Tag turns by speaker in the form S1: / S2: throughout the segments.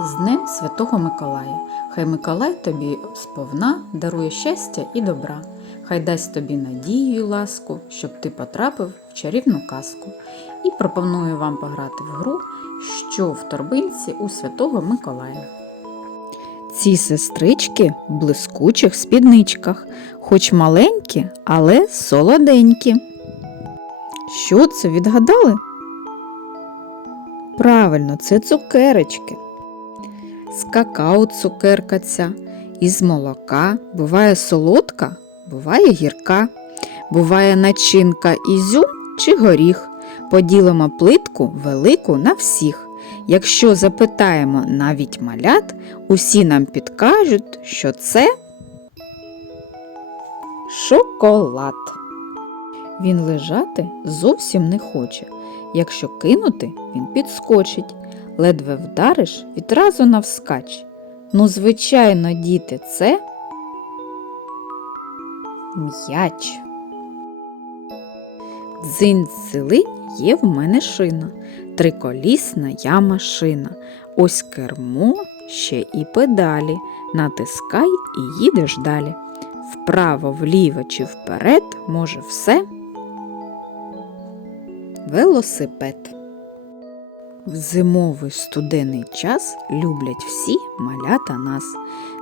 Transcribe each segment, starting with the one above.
S1: З Днем Святого Миколая. Хай Миколай тобі сповна дарує щастя і добра. Хай дасть тобі надію і ласку, щоб ти потрапив в чарівну казку. І пропоную вам пограти в гру, що в торбинці у Святого Миколая. Ці сестрички в блискучих спідничках, хоч маленькі, але солоденькі. Що це відгадали? Правильно, це цукерочки. З какао цукерка ця, із молока, буває солодка, буває гірка, буває начинка ізюм чи горіх. Поділимо плитку велику на всіх. Якщо запитаємо навіть малят, усі нам підкажуть, що це шоколад. Він лежати зовсім не хоче. Якщо кинути, він підскочить. Ледве вдариш відразу навскач. Ну, звичайно, діти, це м'яч. Дзинь-дзилинь є в мене шина, триколісна я машина. Ось кермо, ще і педалі. Натискай і їдеш далі. Вправо, вліво чи вперед може все. Велосипед. В зимовий студений час люблять всі малята нас.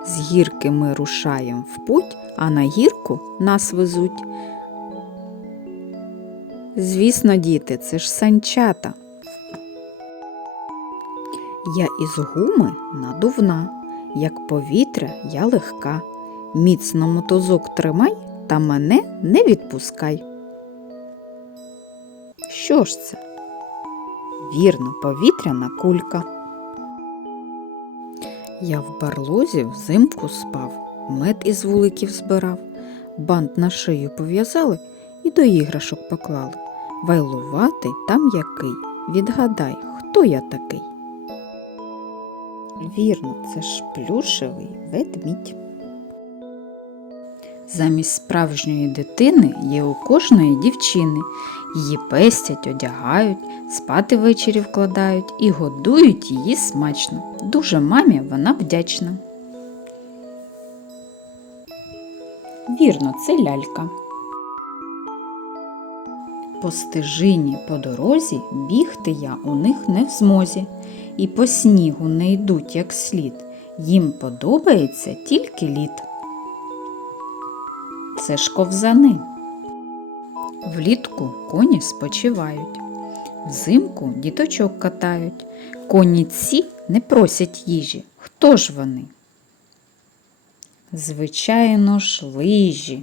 S1: З гірки ми рушаємо в путь, а на гірку нас везуть. Звісно, діти, це ж санчата. Я із гуми надувна, як повітря я легка. Міцно мотузок тримай та мене не відпускай. Що ж це? Вірно, повітряна кулька. Я в барлозі взимку спав, мед із вуликів збирав, бант на шию пов'язали і до іграшок поклали. Вайлуватий там який. Відгадай, хто я такий? Вірно, це ж плюшевий ведмідь. Замість справжньої дитини є у кожної дівчини. Її пестять, одягають, спати ввечері вкладають і годують її смачно. Дуже мамі вона вдячна. Вірно, це лялька. По стежині по дорозі бігти я у них не в змозі, і по снігу не йдуть як слід. Їм подобається тільки лід. Це ж ковзани. Влітку коні спочивають, взимку діточок катають. Коні ці не просять їжі. Хто ж вони? Звичайно ж, лижі.